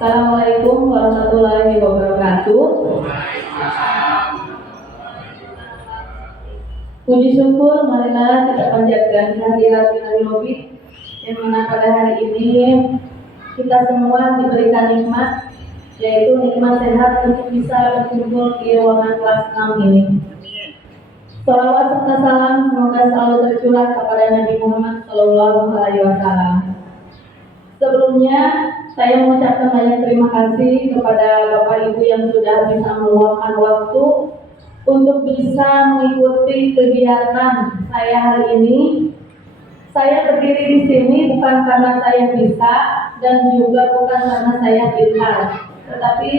Assalamualaikum warahmatullahi wabarakatuh. Puji syukur marilah kita panjatkan kehadirat Ilahi Lobit yang mana pada hari ini kita semua diberikan nikmat, yaitu nikmat sehat untuk bisa berkumpul di ruangan kelas 6 ini. Salawat serta salam semoga selalu tercurah kepada Nabi Muhammad SAW. Sebelumnya, saya mengucapkan banyak terima kasih kepada Bapak Ibu yang sudah bisa meluangkan waktu untuk bisa mengikuti kegiatan saya hari ini. Saya berdiri di sini bukan karena saya bisa dan juga bukan karena saya pintar, tetapi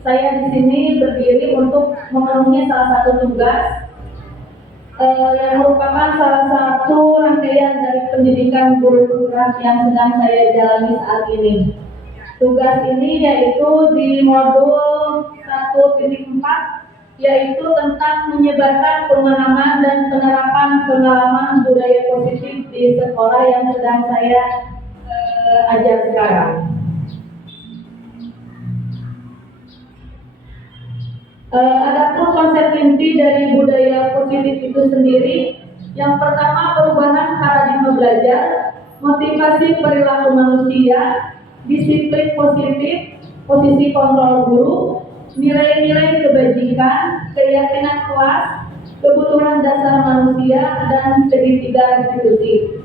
saya di sini berdiri untuk memenuhi salah satu tugas yang merupakan salah satu rangkaian dari pendidikan guru tugas yang sedang saya jalani saat ini. Tugas ini yaitu di modul 1.4, yaitu tentang menyebarkan pemahaman dan penerapan pengalaman budaya positif di sekolah yang sedang saya ajar sekarang. Adapun konsep inti dari budaya positif itu sendiri, yang pertama perubahan paradigma belajar, motivasi perilaku manusia, disiplin positif, posisi kontrol guru, nilai-nilai kebajikan, keyakinan kelas, kebutuhan dasar manusia, dan segitiga restitusi.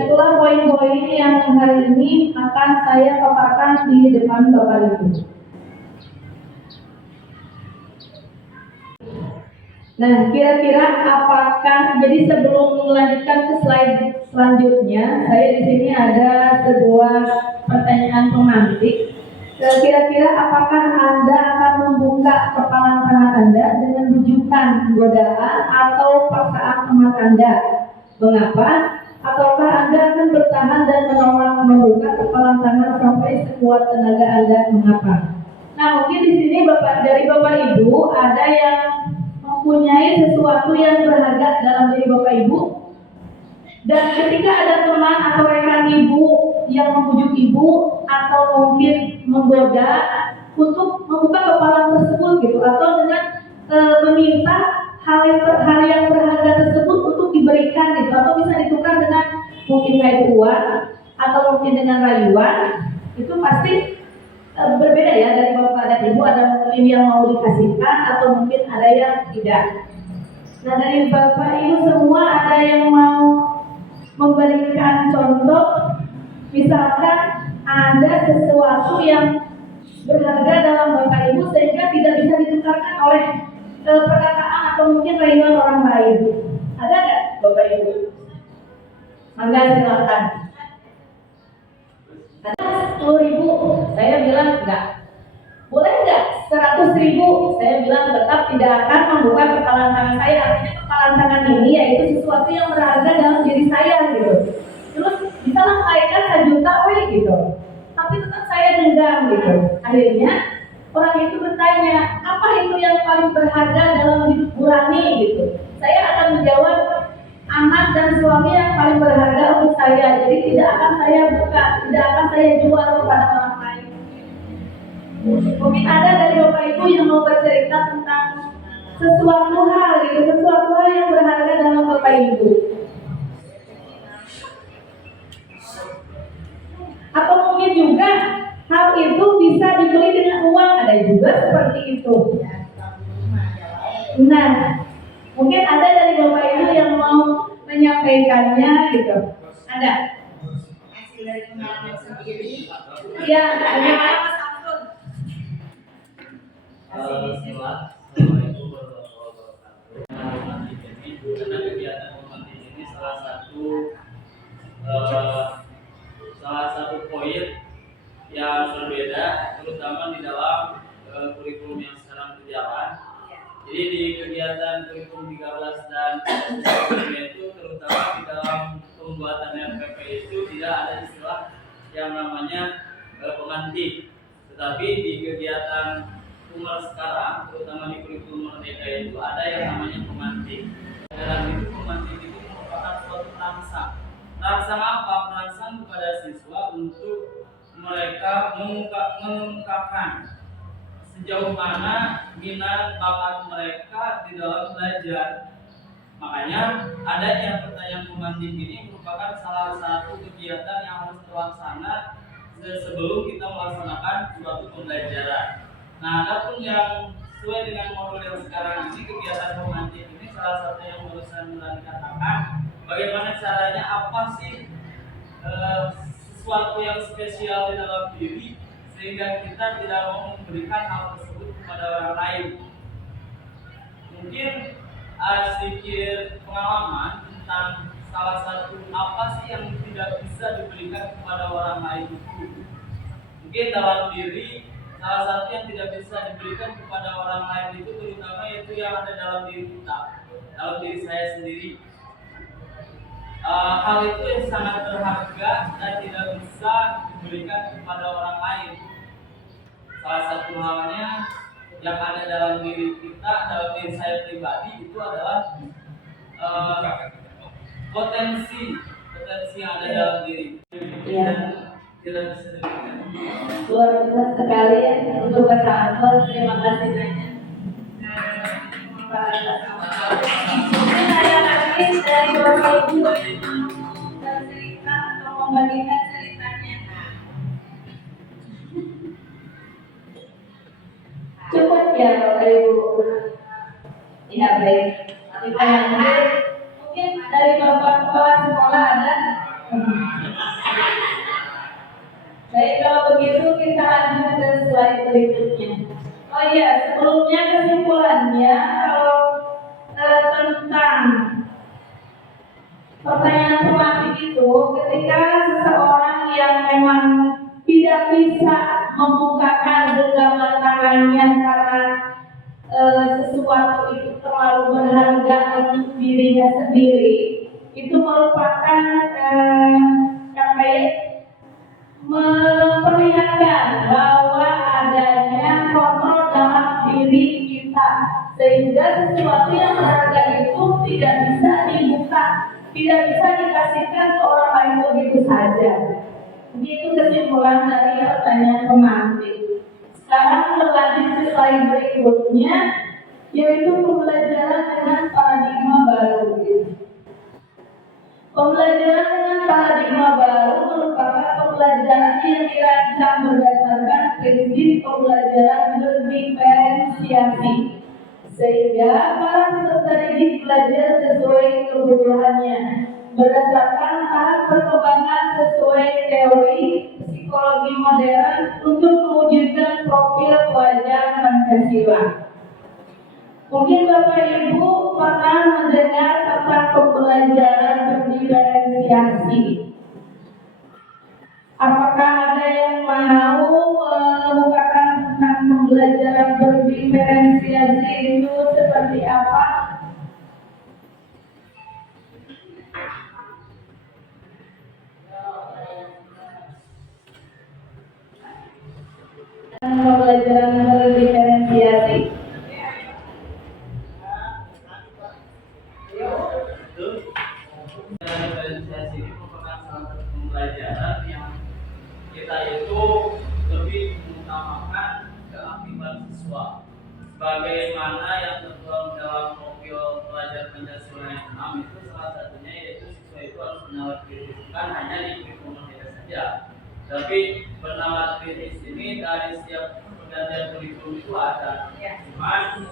Itulah poin-poin yang hari ini akan saya paparkan di depan Bapak Ibu. Nah, kira-kira apakah, jadi sebelum melanjutkan ke slide selanjutnya, saya di sini ada sebuah pertanyaan pemantik. Kira-kira apakah Anda akan membuka kepala tangan Anda dengan rujukan godaan atau paksaan teman Anda? Mengapa? Ataukah Anda akan bertahan dan menolak membuka kepala tangan sampai sekuat tenaga Anda? Mengapa? Nah, mungkin di sini dari Bapak Ibu ada yang mempunyai sesuatu yang berharga dalam diri Bapak Ibu, dan ketika ada teman atau rekan Ibu yang membujuk Ibu atau mungkin menggoda untuk membuka kepala tersebut gitu, atau dengan meminta hal yang berharga tersebut untuk diberikan gitu, atau bisa ditukar dengan mungkin kayak uang atau mungkin dengan rayuan, itu pasti berbeda ya dari Bapak dan Ibu. Ada mungkin yang mau dikasihkan atau mungkin ada yang tidak. Nah, dari Bapak Ibu semua ada yang mau memberikan contoh, misalkan ada sesuatu yang berharga dalam Bapak Ibu sehingga tidak bisa ditukarkan oleh perkataan atau mungkin rayuan orang lain. Ada nggak Bapak Ibu? Mangga silakan. Ada 10.000, saya bilang enggak. Boleh enggak 100.000? Saya bilang tetap tidak akan membuka kepalan tangan saya. Artinya kepalan tangan ini yaitu sesuatu yang berharga dalam diri saya gitu. Terus bisa lah naikkan 1 juta gitu. Tapi tetap saya genggam gitu. Akhirnya orang itu bertanya, apa itu yang paling berharga dalam hidup Burani gitu. Saya akan menjawab, anak dan suami yang paling berharga untuk saya. Jadi tidak akan saya buka, tidak akan saya jual kepada orang lain. Mungkin ada dari Bapak Ibu yang mau bercerita tentang sesuatu hal gitu, sesuatu hal yang berharga dalam Bapak Ibu. Atau mungkin juga hal itu bisa dibeli dengan uang, ada juga seperti itu. Nah, mungkin ada dari Bapak Ibu yang mau menyampaikannya gitu. Ada? Hasil dari pengalaman sendiri. Ya, bagaimana Mas Abdul? Assalamualaikum warahmatullahi wabarakatuh. Karena kegiatan pemantik ini salah satu poin yang berbeda, terutama di dalam kurikulum yang sekarang berjalan. Jadi di kegiatan kurikulum 13 dan itu terutama di dalam pembuatan RPP itu tidak ada istilah yang namanya pemantik. Tetapi di kegiatan umar sekarang, terutama di kurikulum Merdeka itu ada yang namanya pemantik. Dalam itu pemantik itu merupakan suatu perangsang. Perangsang apa? Perangsang kepada siswa untuk mereka mengungkapkan sejauh mana minat bakat mereka di dalam belajar. Makanya adanya pertanyaan pemantik ini merupakan salah satu kegiatan yang harus terlaksana sebelum kita melaksanakan suatu pembelajaran. Nah, adapun yang sesuai dengan modul yang sekarang ini, kegiatan pemantik ini salah satu yang barusan Melani katakan, bagaimana caranya, apa sih sesuatu yang spesial di dalam diri sehingga kita tidak mau memberikan hal tersebut kepada orang lain. Mungkin sedikit pengalaman tentang salah satu apa sih yang tidak bisa diberikan kepada orang lain itu. Mungkin dalam diri salah satu yang tidak bisa diberikan kepada orang lain itu terutama yaitu yang ada dalam diri kita, dalam diri saya sendiri. Hal itu yang sangat berharga dan tidak bisa diberikan kepada orang lain. Salah satu halnya yang ada dalam diri kita, dalam diri saya pribadi itu adalah potensi yang ada dalam diri. Ya. Tidak bisa diberikan. Luar biasa sekali ya untuk Kak Anwar. Terima kasih banyak. Mungkin ada lagi dari Bapak Ibu cerita atau membagikan ceritanya. Cukup ya Bapak Ibu. Ya baik. Kita lanjut. Mungkin dari Bapak Kepala Sekolah ada. Baik, kalau begitu kita lanjut ke slide berikutnya. Oh iya, sebelumnya kesimpulannya kalau tentang pertanyaan pemantik itu, ketika seseorang yang memang tidak bisa membukakan genggaman tangannya karena sesuatu itu terlalu berharga untuk dirinya sendiri, itu merupakan memperlihatkan bahwa adanya kontrol dalam diri kita, sehingga sesuatu yang berharga itu tidak bisa dibuka, tidak bisa dikasihkan ke orang lain begitu saja. Begitu kesimpulan dari pertanyaan pemantik. Sekarang berlanjut ke slide berikutnya, yaitu pembelajaran dengan paradigma baru. Pembelajaran dengan paradigma baru merupakan pembelajaran yang dirancang berdasarkan prinsip pembelajaran berdiferensiasi, sehingga para peserta didik belajar sesuai kebutuhannya, berdasarkan tahap perkembangan sesuai teori psikologi modern untuk mewujudkan profil pelajar Pancasila. Mungkin Bapak Ibu pernah mendengar tentang pembelajaran berdiferensiasi. Apakah ada yang mau mengemukakan tentang pembelajaran berdiferensiasi itu seperti apa? Pembelajaran berdiferensiasi. Diferensiasi ini merupakan salah satu pembelajaran yang kita itu lebih mengutamakan keaktifan siswa. Sebagaimana yang tertuang dalam profil pelajar Pancasila yang 6 itu salah satunya yaitu siswa itu harus bernalar kritis, bukan hanya di kurikulum kita saja, tapi bernalar kritis ini dari setiap pergantian kurikulum itu ada. Cuman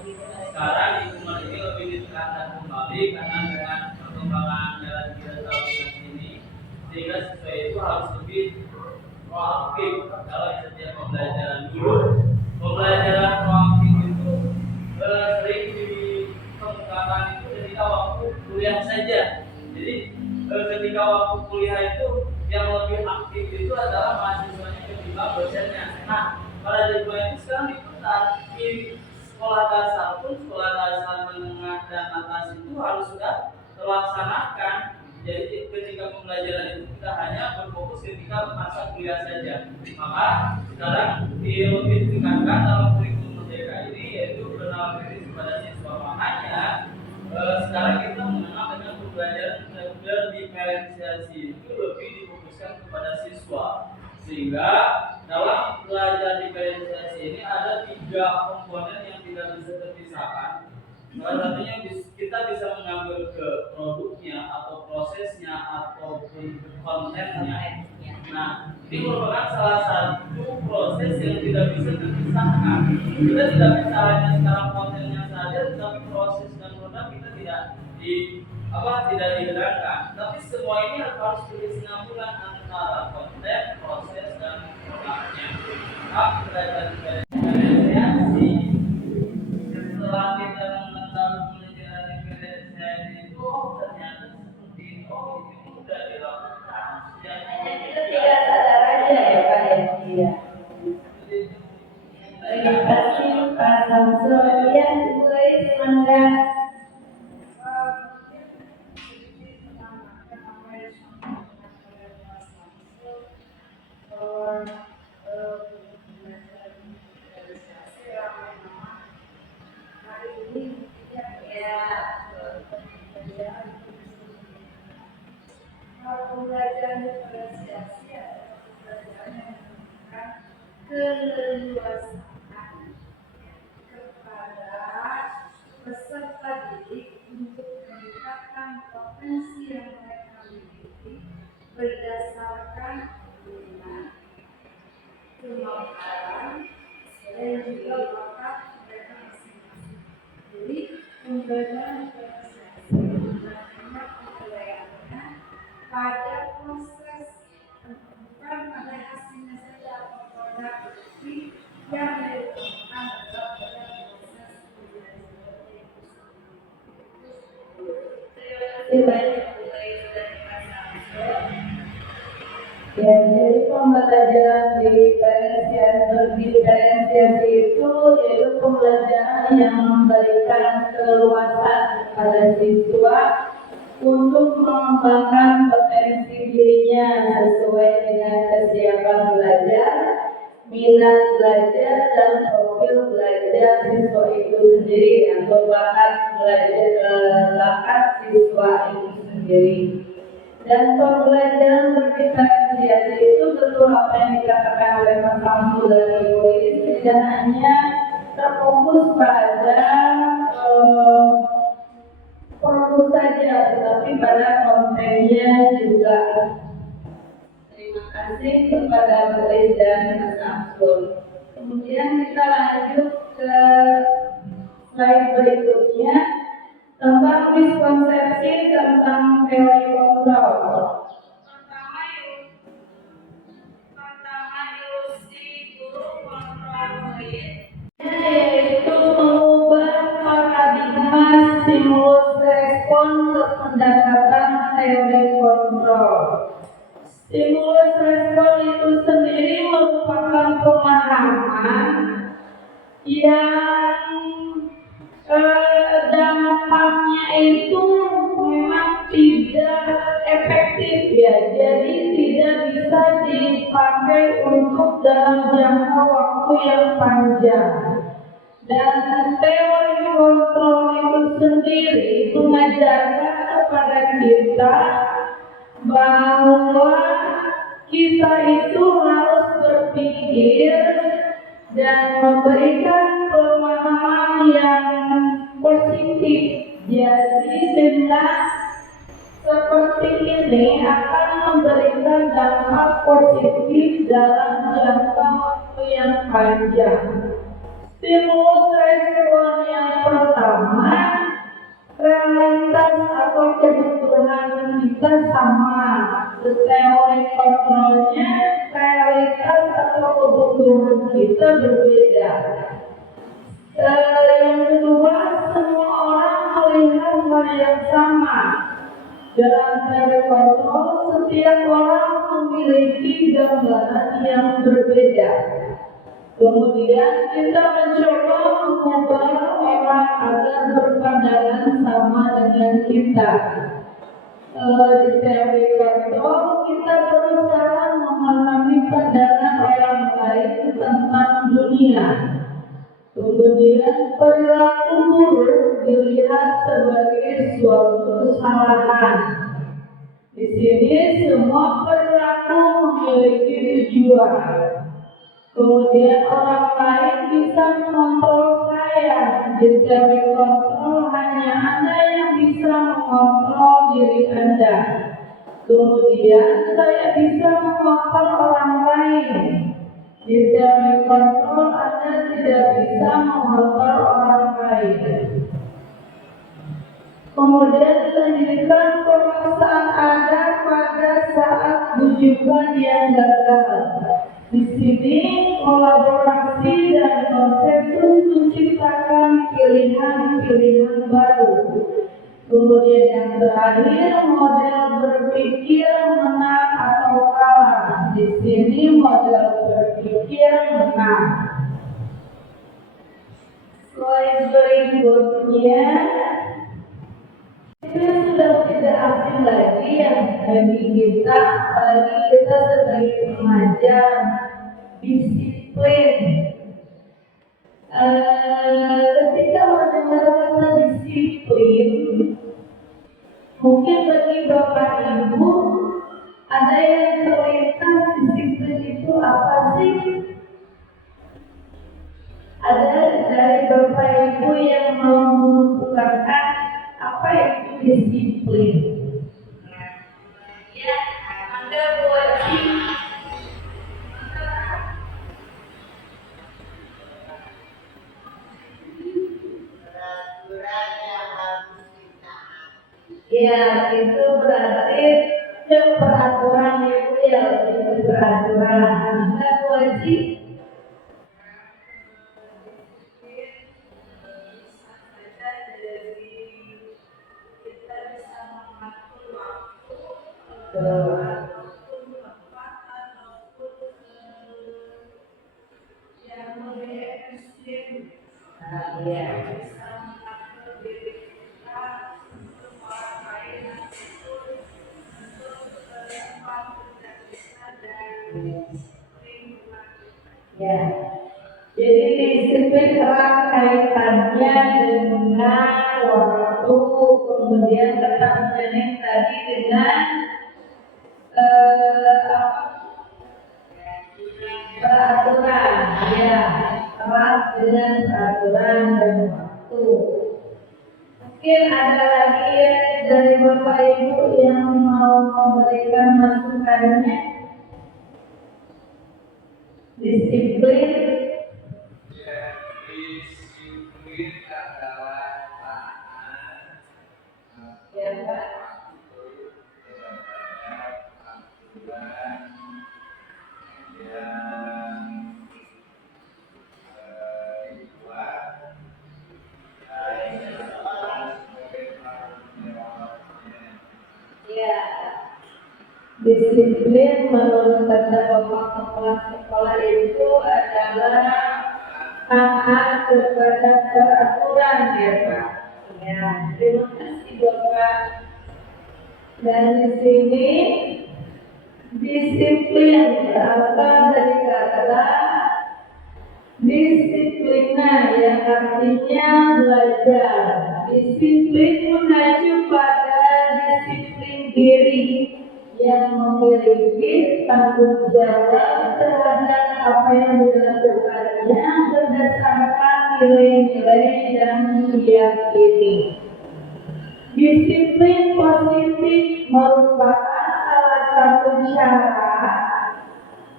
sekarang lingkungan ini lebih ditekankan kembali karena dengan perkembangan jalan digitalisasi ini, sehingga siswa itu harus lebih proaktif dalam setiap pembelajaran. Dulu pembelajaran proaktif itu sering dikemukakan itu ketika waktu kuliah saja. Jadi ketika waktu kuliah itu yang lebih aktif itu adalah mahasiswanya ketimbang dosennya. Nah, paradigma itu sekarang diputar di sekolah dasar pun, sekolah dasar menengah dan atas itu harus sudah terlaksanakan. Jadi ketika pembelajaran itu tidak hanya berfokus ketika masa kuliah saja, maka sekarang lebih ditingkatkan dalam kurikulum merdeka ini yaitu bernalar kritis kepada siswa. Makanya sekarang kita mengenal dengan pembelajaran berdiferensiasi itu lebih difokuskan kepada siswa, sehingga disahkan. Kita tidak bisa hanya sekarang kontennya saja, tetapi proses dan produk kita tidak digerakkan. Tapi semua ini harus berkesinambungan antara konten, proses dan produknya. Belajar diferensiasi. Setelah kita mengetahui pelajaran diferensiasi itu, ternyata seperti itu sudah dilakukan. Hanya kita tidak sadar aja ya Pak ya. Iya. Terima kasih Pak Samsul. Ya, Bu Ais, mangga. Pembelajaran diferensiasi adalah pembelajaran yang memberikan keleluasaan kepada peserta didik untuk meningkatkan potensi yang mereka miliki berdasarkan minat, kemampuan, dan juga bakat mereka masing-masing. Jadi pembelajaran diferensiasi sebenarnya pembelajarannya pada proses, bukan pada hasilnya saja atau produk, tetapi yang dilakukan adalah pada proses pembelajaran itu sendiri. Terima kasih banyak Bu Ais dan Pak Samsul. Ya, jadi pembelajaran diferensiasi itu yaitu pembelajaran yang memberikan keleluasan kepada siswa untuk mengembangkan potensi dirinya sesuai dengan kesiapan belajar, minat belajar, dan profil belajar siswa itu sendiri atau bakat siswa itu sendiri. Dan pembelajaran berdiferensiasi itu tentu apa yang dikatakan oleh Pak Samsul dan Ibu Ais tidak hanya terfokus pada produk saja, tetapi pada kontennya juga. Terima kasih kepada Bu Ais dan Mas Samsul. Kemudian kita lanjut ke slide berikutnya tentang miskonsepsi tentang teori kontrol. Pertama ilusi guru kontrol murid, yaitu mengubah paradigma stimulus respon untuk pendekatan teori kontrol. Stimulus respon itu sendiri merupakan pemahaman yang dampaknya itu memang tidak efektif ya, jadi tidak bisa dipakai untuk dalam jangka waktu yang panjang. Dan teori kontrol itu sendiri mengajarkan kepada kita bahwa kita itu harus berpikir dan memberikan pemahaman yang positif. Jadi dengan seperti ini akan memberikan dampak positif dalam jangka waktu yang panjang. Stimulus respon yang pertama, realitas atau kebutuhan kita sama. Teori kontrolnya, realitas atau kebutuhan kita berbeda. Yang kedua, semua orang melihat hal yang sama. Dalam teori kontrol, setiap orang memiliki gambaran yang berbeda. Kemudian kita mencoba mengubah orang agar berpandangan sama dengan kita. Di teori kontrol, kita berusaha memahami pandangan orang lain tentang dunia. Kemudian perilaku buruk dilihat sebagai suatu kesalahan. Di sini semua perilaku memiliki tujuan. Kemudian orang lain bisa mengontrol saya. Di teori kontrol hanya Anda yang bisa mengontrol diri Anda. Kemudian saya bisa mengontrol orang lain. Di teori kontrol Anda Anda tidak bisa mengotor orang lain. Kemudian dilanjutkan perasaan Anda pada saat bujukan yang gagal. Di sini kolaborasi dan konsensus menciptakan pilihan-pilihan baru. Kemudian yang terakhir model berpikir menang atau kalah. Di sini model berpikir menang. Slide berikutnya. Itu sudah tidak asing lagi yang bagi kita, apalagi kita sebagai remaja, disiplin. Ketika mendengar kata disiplin, mungkin bagi bapak ibu ada yang terlintas disiplin itu apa sih? Ada dari bapak ibu yang mau mengungkapkan apa itu disiplin? Ya, Anda wajib ya, itu berarti peraturan itu ya, itu peraturan. Anda wajib ya. Jadi disiplin erat kaitannya dengan waktu, kemudian tetap menjalani tadi dengan peraturan, ya, erat dengan peraturan dan waktu. Mungkin ada lagi ya dari bapak ibu yang mau memberikan masukannya. Disiplin. Disiplin adalah taat Ya, Pak. terhadap aturan yang dibuat, baik sebagai tanggung jawabnya. Ya. Disiplin menurut kata bapak kepala sekolah itu adalah taat kepada peraturan, ya Pak. Ya, terima kasih Bapak. Dan di sini disiplin berasal dari kata disiplina yang artinya belajar. Disiplin mengacu pada disiplin diri yang memiliki tanggung jawab terhadap apa yang dilakukannya berdasarkan nilai-nilai yang diyakini. Disiplin positif merupakan salah satu cara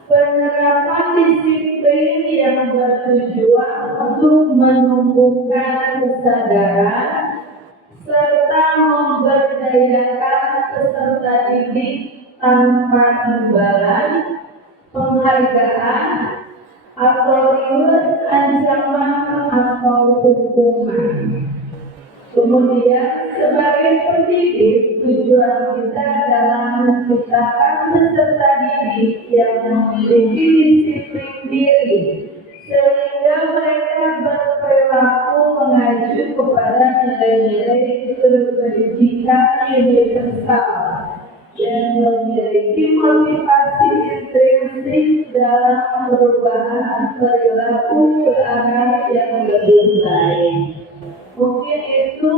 penerapan disiplin yang bertujuan untuk menumbuhkan kesadaran serta memberdayakan peserta didik tanpa imbalan, penghargaan, atau reward, ancaman atau hukuman. Kemudian sebagai pendidik, tujuan kita dalam menciptakan peserta didik yang memiliki disiplin diri sehingga mereka berperilaku mengacu kepada nilai-nilai kebajikan universal dan memiliki motivasi intrinsik dalam perubahan perilaku ke arah yang lebih baik. Mungkin itu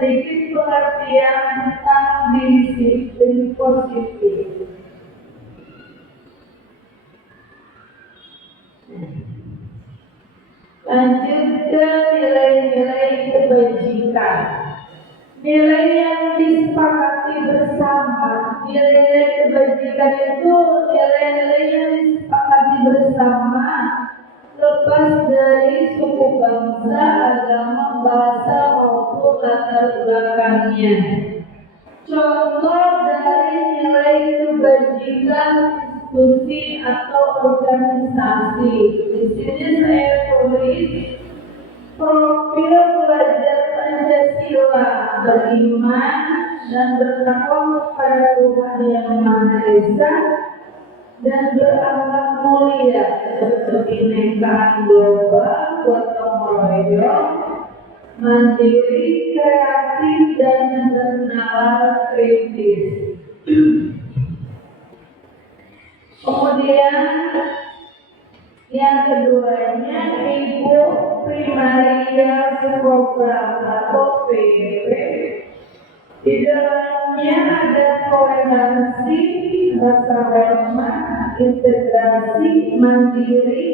sedikit pengertian tentang disiplin positif. Lanjut ke nilai-nilai kebajikan. Nilai yang disepakati bersama. Nilai-nilai kebajikan itu nilai-nilai yang disepakati bersama lepas bangsa, agama, bahasa maupun latar belakangnya. Contoh dari nilai kebajikan diskusi atau organisasi. Di sini saya tulis profil pelajar Pancasila, beriman dan bertakwa kepada Tuhan Yang Maha Esa dan berakhlak mulia, berkebinekaan global, gotong royong, mandiri, kreatif dan bernalar kritis. Kemudian yang keduanya Ibu Primaria Program atau PPP. Di dalamnya ada toleransi, rasa hormat, integrasi, mandiri,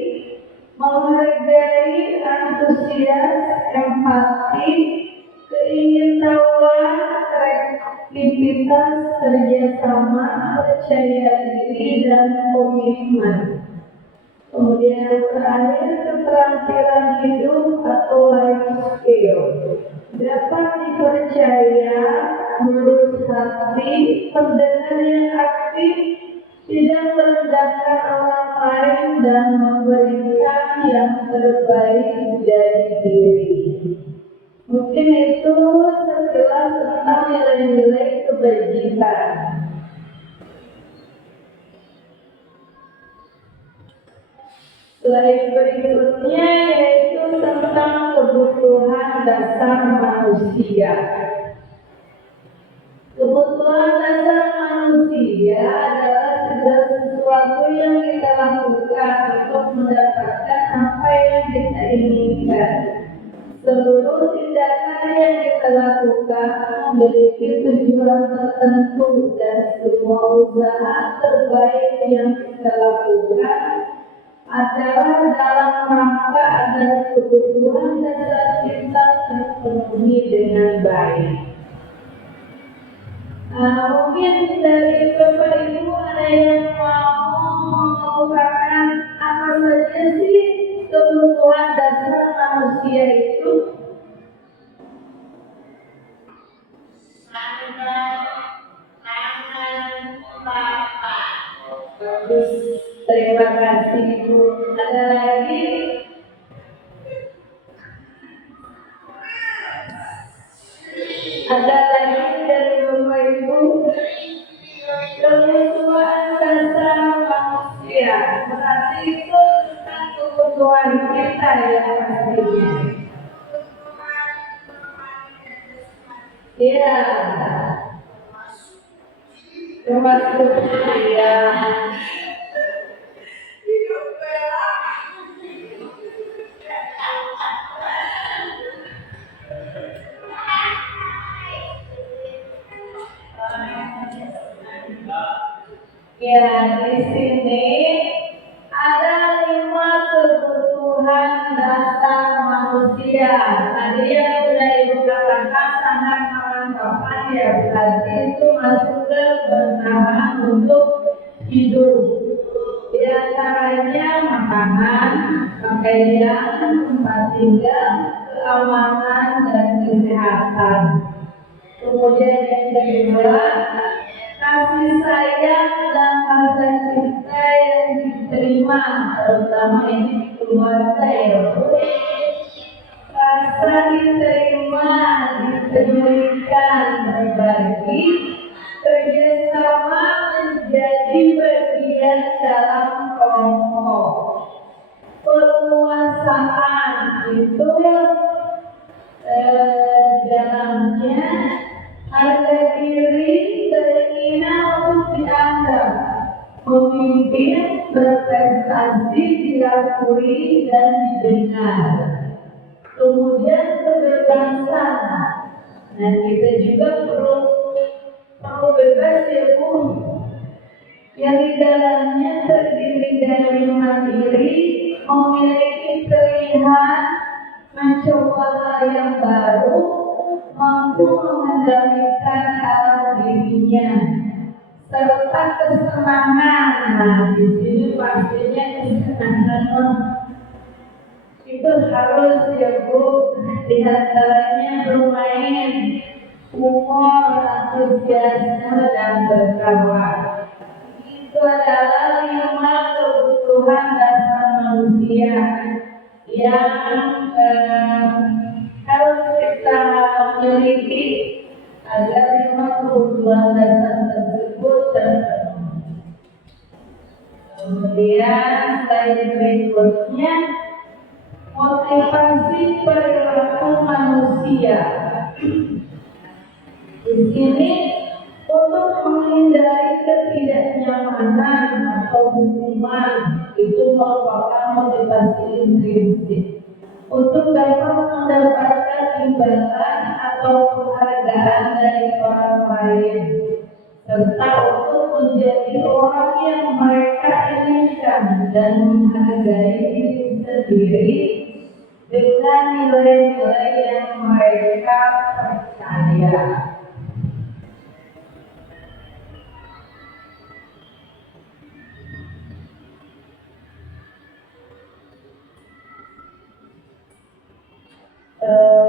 menghargai, antusias, empati, keingintahuan, kreativitas, kerjasama, percaya diri, dan komitmen. Kemudian yang terakhir, keterampilan hidup atau life skill. Dapat dipercaya, lurus hati, pendengar yang aktif, tidak merendahkan orang lain, dan memberikan yang terbaik dari diri. Mungkin itu sekilas tentang nilai-nilai kebajikan. Slide berikutnya yaitu tentang kebutuhan dasar manusia. Kebutuhan dasar manusia adalah segala sesuatu yang kita lakukan untuk mendapatkan apa yang kita inginkan. Seluruh tindakan yang kita lakukan memiliki tujuan tertentu dan semua usaha terbaik yang kita lakukan adalah dalam rangka agar kebutuhan dasar kita terpenuhi dengan baik. Mungkin dari Bapak Ibu ada yang mau mengungkapkan apa saja sih kebutuhan dasar manusia itu? Bagus, terima kasih Bu. Ada lagi? Ada lagi dari Bapak Ibu? Kebutuhan dasar manusia, berarti itu tentang kebutuhan kita ya pastinya. Iya, termasuk ya. Ya, di sini ada 5 kebutuhan dasar manusia. Tadi yang sudah Ibu katakan sangat melengkapi ya, berarti itu masuk ke bertahan untuk hidup. Di antaranya makanan, pakaian, tempat tinggal, keamanan, dan kesehatan. Kemudian yang kedua, kasih sayang dan rasa cinta yang diterima, terutama ini di keluarga ya. Rasa diterima, diberikan, berbagi, kerjasama menjadi bagian dalam kelompok. Penguasaan itu dalamnya harga diri, keinginan untuk dianggap, memimpin, berprestasi, diakui dan didengar. Kemudian kebebasan. Nah, kita juga perlu bebas ya Bu. Yang di dalamnya terdiri dari mandiri, memiliki pilihan, mencoba hal yang baru, mampu mengendalikan arah dirinya, serta kesenangan. Nah, di sini pastinya kesenangan. Di itu harus ya Bu, diantaranya bermain, humor, antusiasme dan berkawan. Itu adalah 5 kebutuhan dasar manusia yang harus kita miliki agar 5 kebutuhan dasar tersebut terpenuhi. Kemudian slide berikutnya, motivasi perilaku manusia. Di sini untuk menghindari ketidaknyamanan atau hukuman itu merupakan motivasi intrinsik. Untuk dapat mendapatkan imbalan atau penghargaan dari orang lain, serta untuk menjadi orang yang mereka inginkan dan menghargai diri sendiri dengan nilai-nilai yang mereka percaya.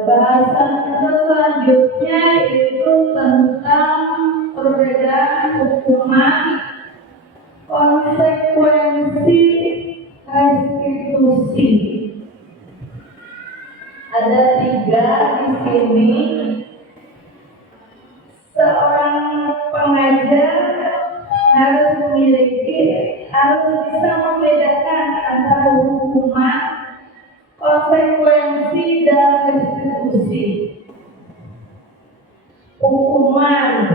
Bahasan selanjutnya itu tentang perbedaan hukuman, konsekuensi, restitusi. Ada 3 di sini. Seorang pengajar harus bisa membedakan antara hukuman, konsekuensi dan restitusi. Hukuman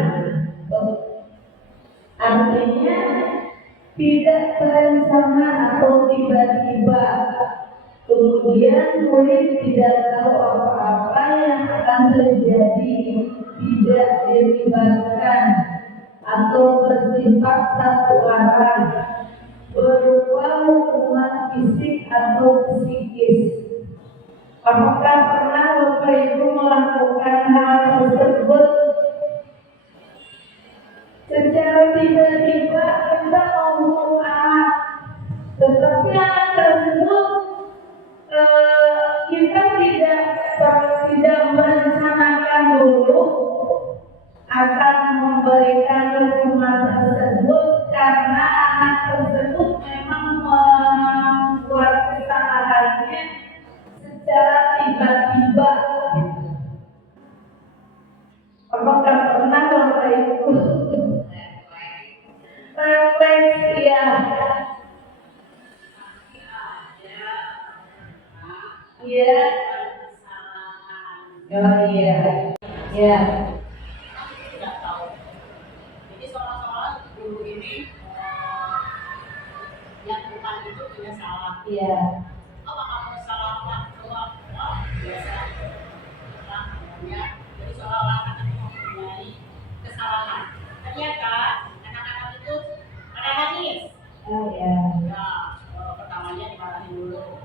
artinya tidak terencana atau tiba-tiba, kemudian murid tidak tahu apa-apa yang akan terjadi, tidak dilibatkan atau bersifat satu arah, berupa hukuman fisik atau psikis. Apakah pernah Bapak Ibu melakukan hal tersebut? Secara tiba-tiba kita menghukum anak, tetapi anak tersebut kita tidak merencanakan dulu akan memberikan hukuman tersebut karena anak tersebut memang membuat kesalahannya secara tiba-tiba. Apakah pernah Bapak Ibu refleks ya? Iya. Oh iya. Ya. Tidak tahu. Jadi seolah-olah guru ini yang bukan itu punya salah. Iya. Apa kamu salah Pak? Biasa. Namanya. Jadi seolah-olah anak mempunyai kesalahan. Ternyata anak-anak itu pada nangis. Oh iya. Ya, pertamanya dimarahin dulu.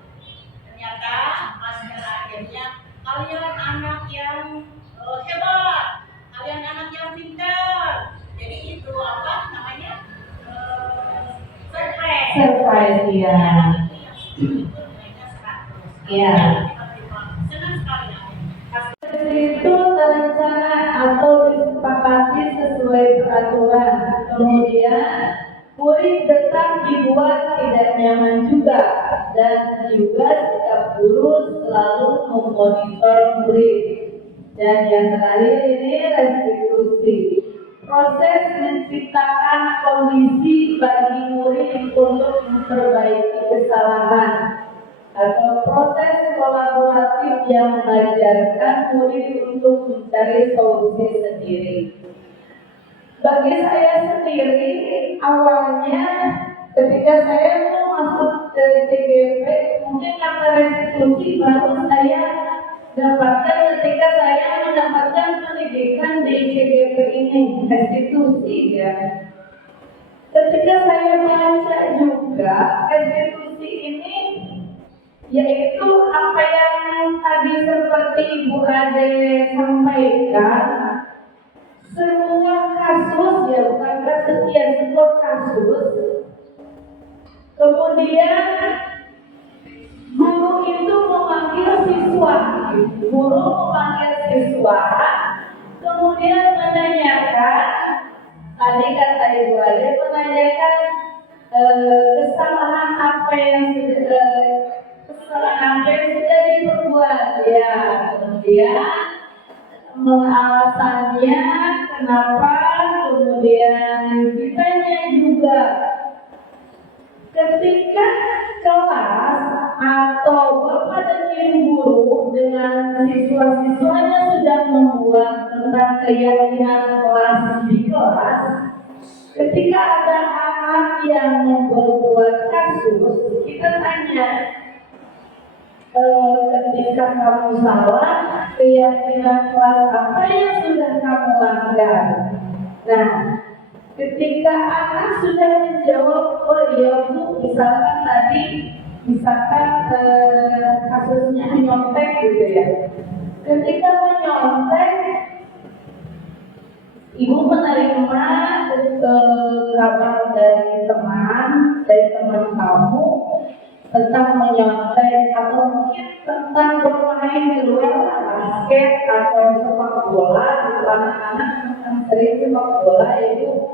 Ternyata hasil akhirnya kalian anak yang hebat, kalian anak yang pintar. Jadi itu apa namanya? Surprise. Surprise ya. Itu mereka 100. Iya. Senang sekali. Itu terencana atau disepakati sesuai peraturan. Kemudian murid tetap dibuat tidak nyaman juga, dan juga sikap guru selalu memonitor murid. Dan yang terakhir ini restitusi, proses menciptakan kondisi bagi murid untuk memperbaiki kesalahan, atau proses kolaboratif yang mengajarkan murid untuk mencari solusi sendiri. Bagi saya sendiri, awalnya ketika saya mau masuk ke CGP, mungkin kata restitusi baru saya dapatkan ketika saya mendapatkan pendidikan di CGP ini, restitusi ya. Ketika saya baca juga restitusi ini, yaitu apa yang tadi seperti Ibu Ade sampaikan, sebuah kasus ya, bukan kasus ya, sebuah kasus. Kemudian guru itu Guru memanggil siswa, kemudian menanyakan, tadi kata Ibu Ade menanyakan kesalahan apa yang sudah diperbuat ya, kemudian alasannya kenapa, kemudian ditanya juga ketika kelas atau bapak dan ibu guru dengan siswa-siswanya sudah membuat tentang keyakinan kelas di kelas, ketika ada anak yang membuat kasus, kita tanya, ketika kamu salah, keyakinan kelas apa yang sudah kamu langgar? Nah, ketika anak sudah menjawab, oh iya Bu, misalkan kasusnya menyontek gitu ya. Ketika menyontek, Ibu menerima kabar dari teman kamu tentang menyontek atau mungkin tentang bermain di luar basket atau sepak bola, anak-anak sering sepak bola itu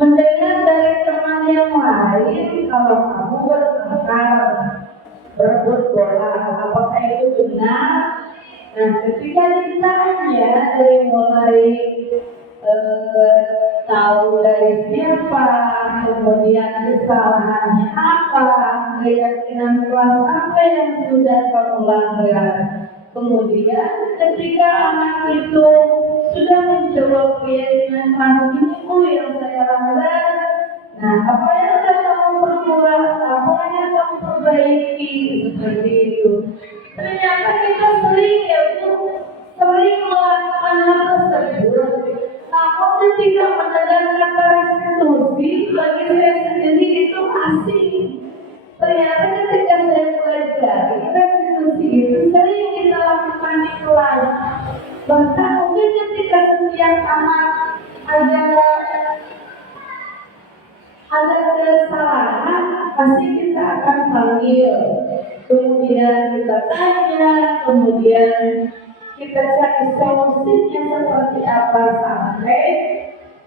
mendengar dari teman yang lain kalau kamu bertengkar berebut bola, apakah itu benar? Nah, ketika ditanya dari mulai tahu dari siapa, kemudian kesalahannya apa, keyakinan kelas apa yang sudah kamu langgar. Kemudian ketika anak itu sudah menjawab keyakinan kelas ini, yang saya langgar. Nah, apa yang akan kamu perbuat, apa yang kamu perbaiki, seperti itu. Ternyata kita sering melakukan hal tersebut. Namun ketika mendengar kata restitusi, bagi saya sendiri itu asing. Ternyata ketika saya pelajari restitusi itu sering kita lakukan di kelas. Bahkan mungkin ketika setiap anak ada kesalahan, pasti kita akan panggil. Kemudian kita tanya, kemudian kita cari solusinya seperti apa sampai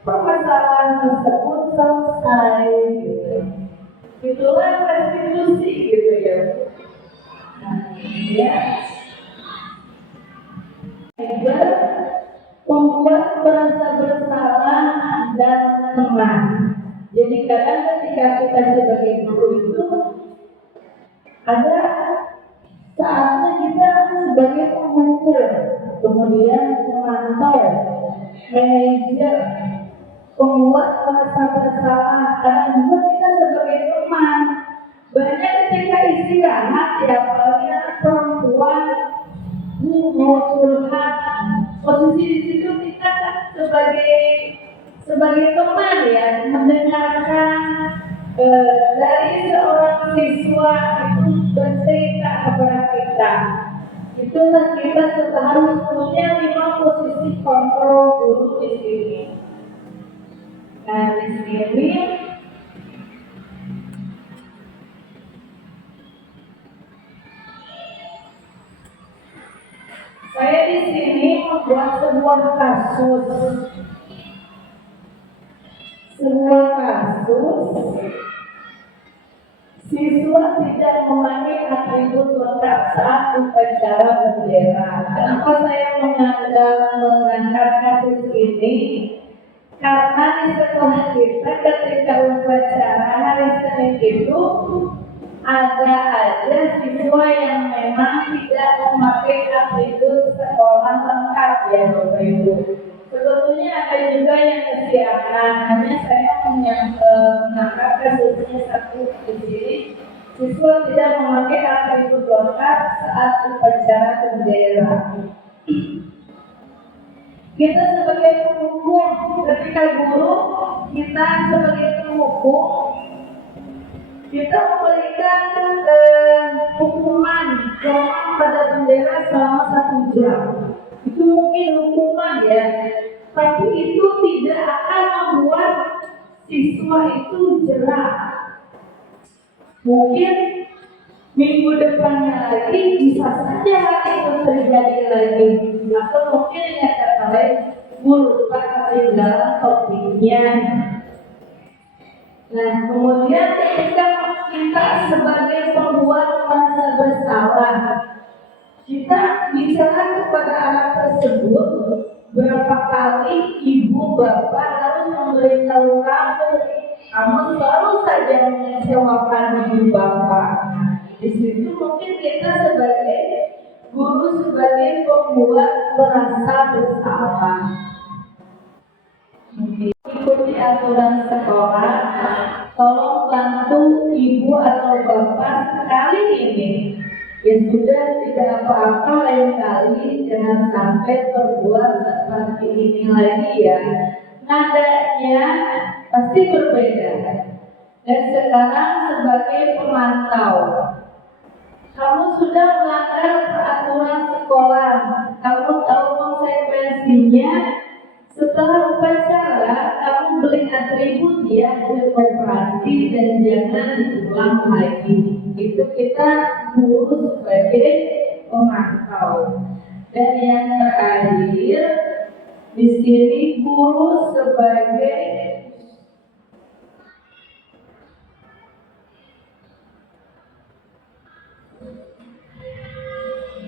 permasalahan tersebut selesai gitu. Itulah restitusi gitu ya. Nah, ya. Juga membuat merasa bersalah dan teman. Jadi kadang ketika kita sebagai guru itu ada saatnya kita sebagai pengukur, kemudian memantau, manajer, pembuat merasa bersalah, karena juga kita sebagai teman banyak ketika istirahat ya, apalagi anak perempuan mau curhat, posisi di situ kita kan sebagai teman ya, mendengarkan dari seorang siswa itu bercerita kepada kita. Itulah kita seharusnya 5 posisi kontrol guru di sini. Nah, di sini saya di sini membuat sebuah kasus siswa tidak memakai atribut lengkap saat upacara bendera. Kenapa saya mengangkat kasus ini? Karena di sekolah kita ketika upacara hari Senin itu ada aja siswa yang memang tidak memakai atribut sekolah lengkap ya Bapak Ibu. Sebetulnya ada juga yang kesiapan, hanya saya mengangkat kasusnya satu di sini. Siswa tidak memakai atribut lengkap saat upacara bendera. Kita sebagai penghukum, ketika guru, kita sebagai penghukum, kita memberikan hukuman pada bendera selama 1 jam. Itu mungkin hukuman ya, tapi itu tidak akan membuat siswa itu jerah. Mungkin minggu depannya lagi bisa saja hal itu terjadi lagi, atau mungkin yang kata lain lupa ketinggalan topiknya. Nah, kemudian ketika kita sebagai pembuat merasa bersalah, kita bicara kepada anak tersebut, berapa kali ibu bapak harus memberitahu kamu selalu saja mengecewakan ibu bapak. Di situ mungkin kita sebagai guru, sebagai pembuat merasa bersalah. Ikuti aturan sekolah, tolong bantu ibu atau bapak sekali ini. Ya sudah, tidak apa-apa, lain kali jangan sampai berbuat seperti ini lagi ya. Nadanya pasti berbeda. Dan sekarang sebagai pemantau, kamu sudah melanggar peraturan sekolah, kamu tahu konsekuensinya. Setelah upacara, kamu beli atribut ya, koperasi, dan jangan diulang lagi. Itu kita guru sebagai pemantau. Dan yang terakhir, di sini guru sebagai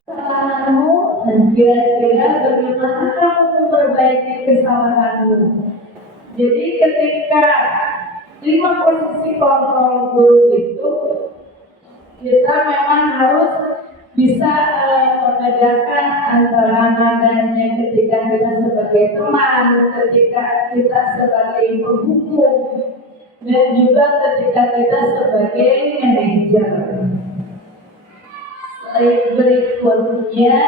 kesalahanmu, dan kira-kira bagaimana kamu memperbaiki kesalahanmu. Jadi ketika 5 posisi kontrol guru itu, kita memang harus bisa membedakan antara nadanya ketika kita sebagai teman, ketika kita sebagai penghukum, dan juga ketika kita sebagai manajer. Berikutnya,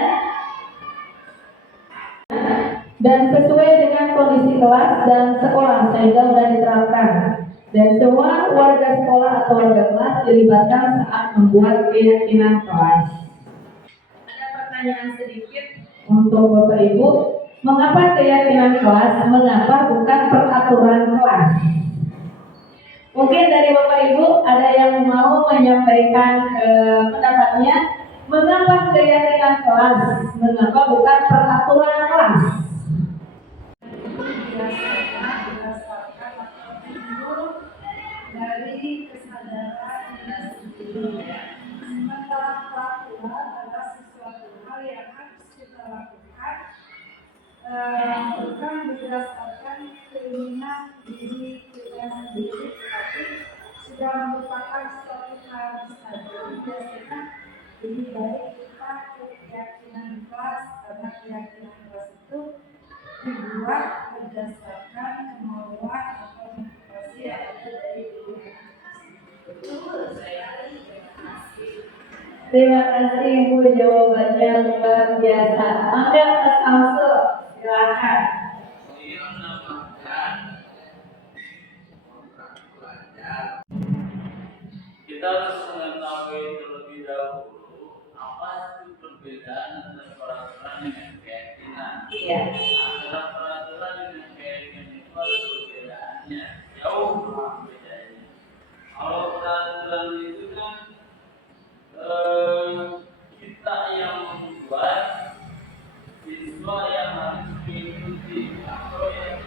dan sesuai dengan kondisi kelas dan sekolah sehingga sudah diterapkan, dan semua warga sekolah atau warga kelas dilibatkan saat membuat keyakinan kelas. Ada pertanyaan sedikit untuk Bapak Ibu, mengapa keyakinan kelas, mengapa bukan peraturan kelas? Mungkin dari Bapak Ibu ada yang mau menyampaikan pendapatnya, mengapa keyakinan kelas, mengapa bukan peraturan kelas? Dari kesadaran dan sendiri. Sementara peraturan adalah sesuatu hal yang harus kita lakukan, bukan berdasarkan keinginan diri kita sendiri, tetapi sudah merupakan suatu hal saja. Biasanya lebih baik kita keyakinan kelas, karena keyakinan kelas itu dibuat berdasarkan kemauan atau motivasi yang ada dari diri. Terima kasih Ibu, jawabannya luar biasa. Maka Mas Amsul, silakan. Kita harus mengetahui terlebih dahulu apa itu perbedaan antara peraturan dengan keyakinan. Iya. Antara peraturan dengan keyakinan itu ada perbedaannya, jauh bedanya. Kalau peraturan itu kan kita yang membuat, siswa yang harus mengikuti atau yang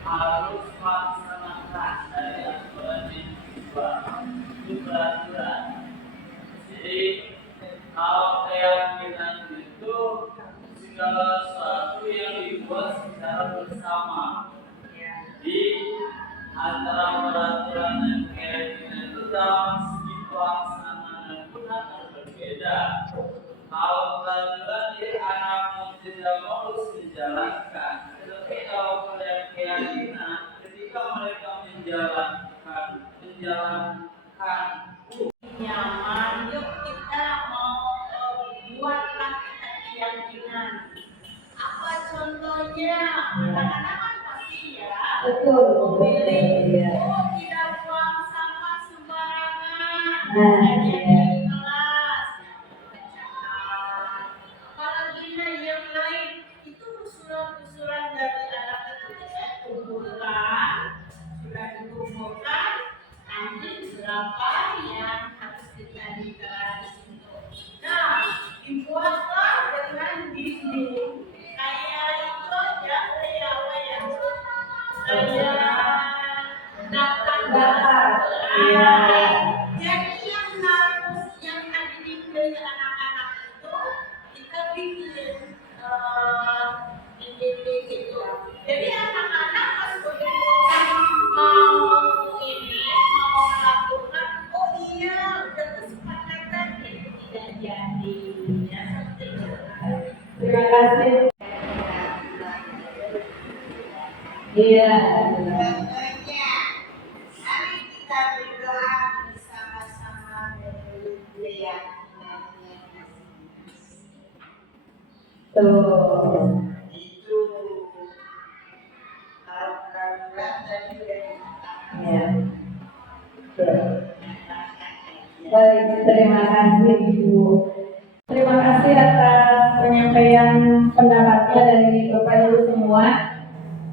harus melaksanakan dari aturan yang dibuat. Itu peraturan. Jadi kalau keyakinan itu segala sesuatu yang dibuat secara bersama. Jadi antara peraturan dan keyakinan itu dalam segi pelaksanaan pun akan berbeda. Kalau peraturan jadi anak mau tidak mau harus menjalankan, tetapi kalau keyakinan ketika mereka menjalankan nyaman, yuk kita mau buatlah kita keyakinan. Apa contohnya? Anak-anak kan pasti ya memilih, tidak buang sampah sembarangan, hanya di kelas, apalagi yang lain itu usulan-usulan dari anak itu kita kumpulkan, sudah dikumpulkan, nanti berapa yang harus kita dikelas dari anak-anak itu kita bikin ini gitu. Jadi anak-anak pas begitu mau melakukan, oh iya udah kesepakatan itu tidak jadi. Ya, seperti itu. Terima kasih. Iya. Contohnya, mari kita berdoa bersama-sama menurut keyakinannya masing-masing. Tuh. Itu kalau pelan-pelan tadi udah dikatakan. Ya. Baik, terima kasih Ibu. Terima kasih atas penyampaian pendapatnya dari Bapak Ibu semua.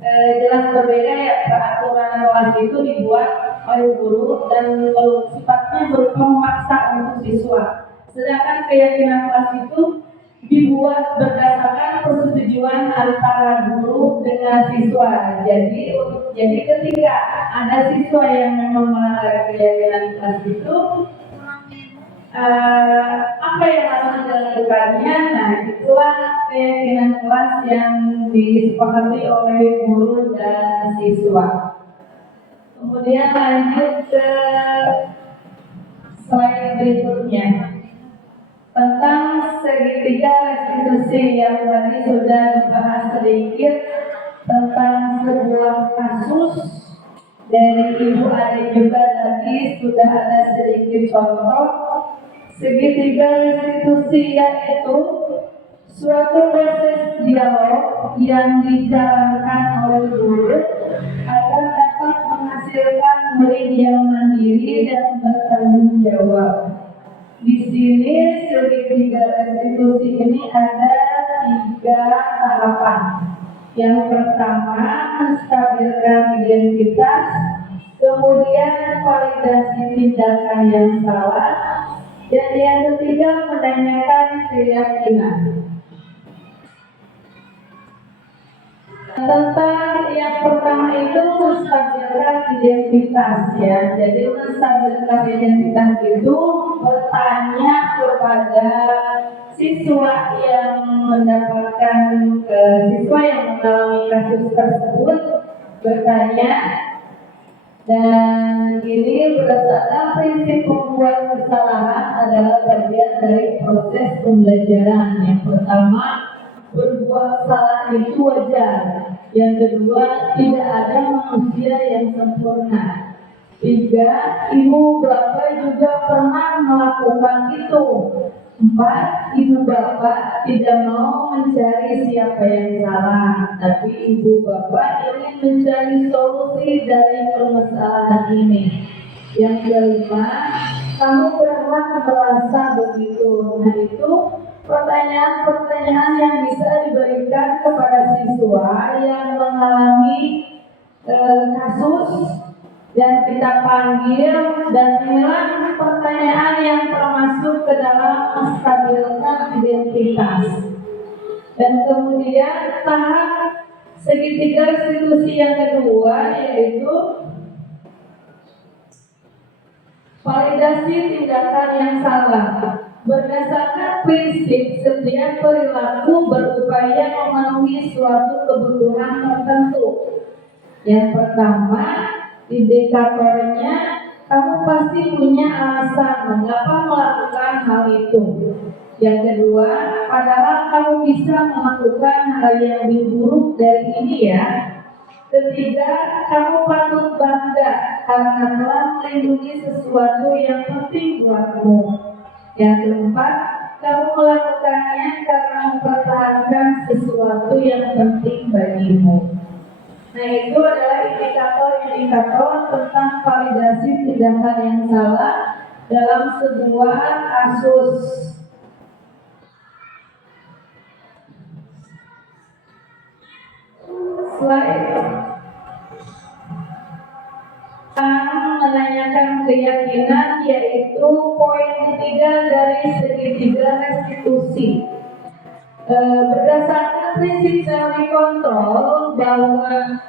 Jelas berbeda ya, peraturan kelas itu dibuat oleh guru dan sifatnya berupa memaksa untuk siswa. Sedangkan keyakinan kelas itu dibuat berdasarkan persetujuan antara guru dengan siswa. Jadi ketika ada siswa yang memang melanggar keyakinan kelas itu, apa yang harus dilakukannya? Nah, itulah keyakinan kelas yang disepakati oleh guru dan siswa. Kemudian lanjut ke slide berikutnya tentang segitiga restitusi yang tadi sudah dibahas sedikit tentang sebuah kasus dari Ibu Ade juga tadi sudah ada sedikit contoh. Segitiga restitusi yaitu suatu proses dialog yang dijalankan oleh guru agar dapat menghasilkan murid yang mandiri dan bertanggung jawab. Di sini segitiga restitusi ini ada 3 tahapan. Yang pertama, menstabilkan identitas, kemudian validasi tindakan yang salah, dan yang ketiga menanyakan keyakinan. Tentang yang pertama itu menstabilkan identitas ya. Jadi menstabilkan identitas itu bertanya kepada siswa yang mendapatkan siswa yang mengalami kasus tersebut, bertanya. Dan ini berdasarkan prinsip pembuat kesalahan adalah bagian dari proses pembelajaran. Yang pertama, berbuat salah itu wajar. Yang kedua, tidak ada manusia yang sempurna. 3, ibu bapak juga pernah melakukan itu. 4, ibu bapak tidak mau mencari siapa yang salah, tapi ibu bapak ingin mencari solusi dari permasalahan ini. Yang kelima, kamu pernah merasa begitu. Nah, itu pertanyaan-pertanyaan yang bisa diberikan kepada siswa yang mengalami kasus dan kita panggil, dan inilah pertanyaan yang termasuk ke dalam menstabilkan identitas. Dan kemudian tahap segitiga restitusi yang kedua yaitu validasi tindakan yang salah. Berdasarkan prinsip setiap perilaku berupaya memenuhi suatu kebutuhan tertentu. Yang pertama, indikatornya kamu pasti punya alasan mengapa melakukan hal itu. Yang kedua, padahal kamu bisa melakukan hal yang lebih buruk dari ini ya. Ketiga, kamu patut bangga karena telah melindungi sesuatu yang penting buatmu. Yang keempat, kamu melakukannya karena mempertahankan sesuatu yang penting bagimu. Nah, itu adalah indikator-indikator tentang validasi tindakan yang salah dalam sebuah kasus. Slide menanyakan keyakinan, yaitu poin ketiga dari segitiga restitusi. Berdasarkan prinsip teori kontrol bahwa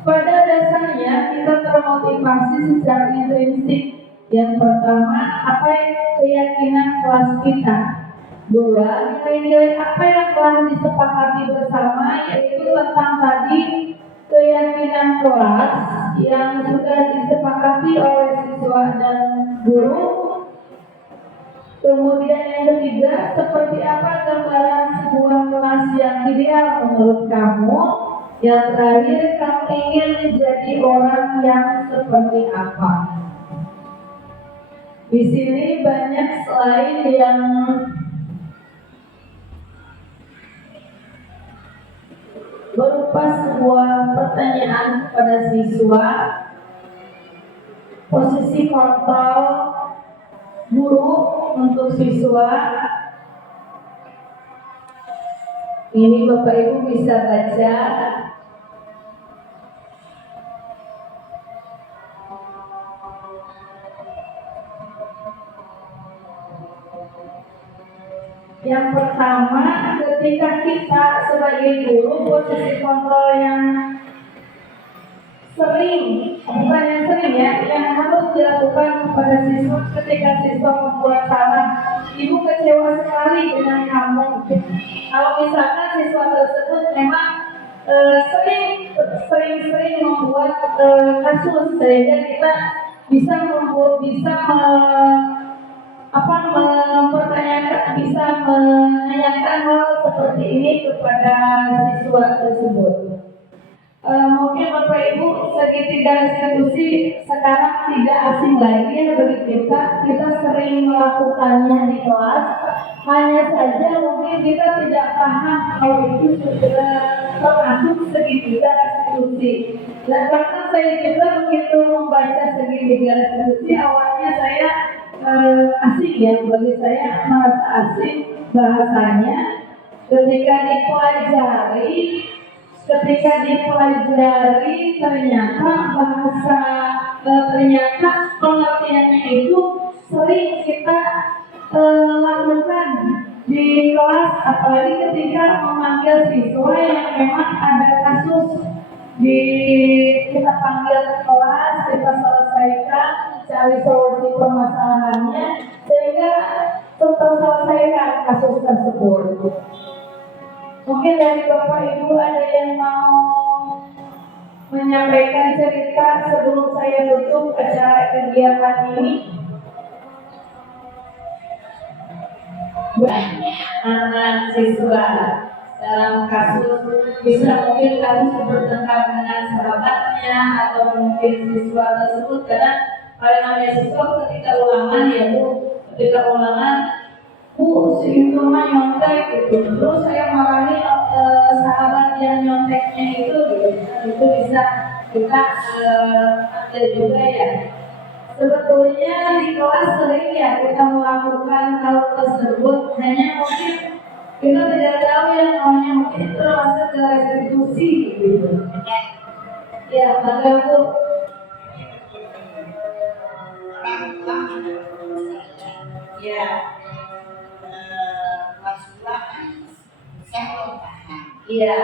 pada dasarnya kita termotivasi secara intrinsik Yang pertama, apa keyakinan kelas kita? Dua, nilai-nilai apa yang telah disepakati bersama, yaitu tentang tadi keyakinan kelas yang sudah disepakati oleh siswa dan guru. Kemudian yang ketiga, seperti apa gambaran sebuah kelas yang ideal menurut kamu? Yang terakhir, kamu ingin menjadi orang yang seperti apa? Di sini banyak slide yang berupa sebuah pertanyaan kepada siswa, posisi kontrol guru untuk siswa. Ini Bapak Ibu bisa baca. Yang pertama, ketika kita sebagai guru, posisi kontrol yang sering, bukan yang sering ya, yang harus dilakukan kepada siswa ketika siswa membuat salah. Ibu kecewa sekali dengan kamu. Kalau misalkan siswa tersebut memang sering membuat kasus, sehingga kita bisa menanyakan hal seperti ini kepada siswa tersebut. Mungkin Bapak Ibu segitiga institusi sekarang tidak asing lagi ya bagi kita. Kita sering melakukannya di kelas. Hanya saja mungkin kita tidak paham kalau itu sudah termasuk segitiga institusi. Dan karena saya juga begitu membaca segitiga institusi, awalnya saya asing ya, bagi saya merasa asing bahasanya. Ketika dipelajari ternyata pengertiannya itu sering kita lakukan di kelas, apalagi ketika memanggil siswa yang memang ada kasus kita panggil ke kelas, kita selesaikan, cari solusi permasalahannya sehingga terselesaikan kasus tersebut. Mungkin dari Bapak Ibu ada yang mau menyampaikan cerita sebelum saya tutup acara kegiatan ini. Anak siswa dalam kasus bisa mungkin kasus bertengkar dengan sahabatnya atau mungkin siswa tersebut, karena pada namanya siswa ketika ulangan ya Bu, ketika ulangan Bu, si itu mah nyontek gitu. Terus saya marahi sahabat yang nyonteknya itu bisa kita ambil juga ya. Sebetulnya di kelas sering ya kita melakukan hal tersebut, hanya mungkin kita tidak tahu yang namanya mungkin itu termasuk ke restitusi gitu. Ya, maka Bu. Ya. Kelas 2 kan saya belum paham. Iya.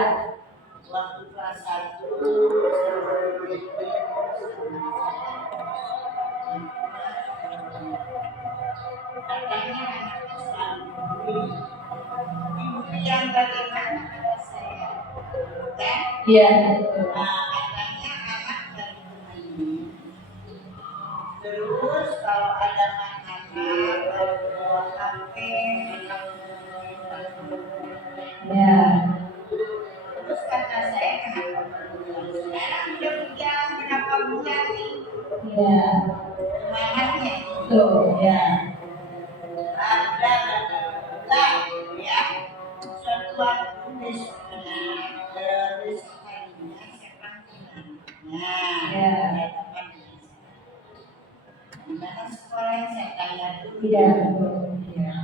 Waktu kelas 1 katanya anak Islam yang bagaimana kalau saya kan? Iya. Katanya anak dari ini. Terus kalau ada makanan bawa HP, Ya. terus kata saya kenapa sekarang udah hujan, kenapa hujan nih? Iya. Semangatnya Tuh, ya. ada ya suatu waktu besok harinya saya panggilan. Nah, Ya. Mana sekolah yang saya tanya dulu. Iya. Ya.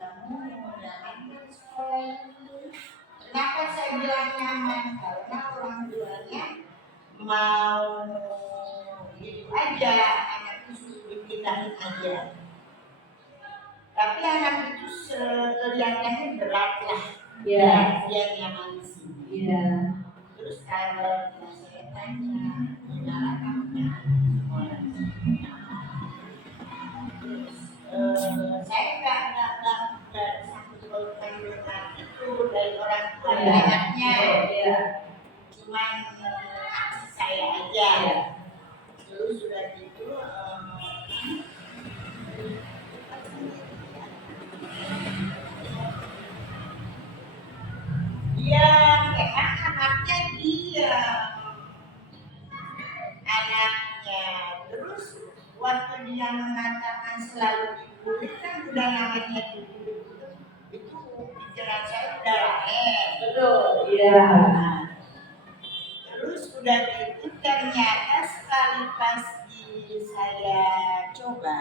Kamu nyaman di sekolah itu? Kenapa saya bilang nyaman? Karena orang tuanya mau itu aja, anak itu suruh dipindahin aja. Tapi anak itu kelihatannya berat lah. Iya. Dia nyaman di sini. Iya. Terus kalau saya tanya, saya nggak sangkut pautkan dengan itu dari orang tua Iya. anaknya. Iya. Cuman aksi saya aja. Iya. Terus sudah gitu dia memang anaknya terus waktu dia mengatakan selalu dibully kan udah namanya dibully itu pikiran saya udah lain. Betul. Iya. Terus udah gitu ternyata sekali pas saya coba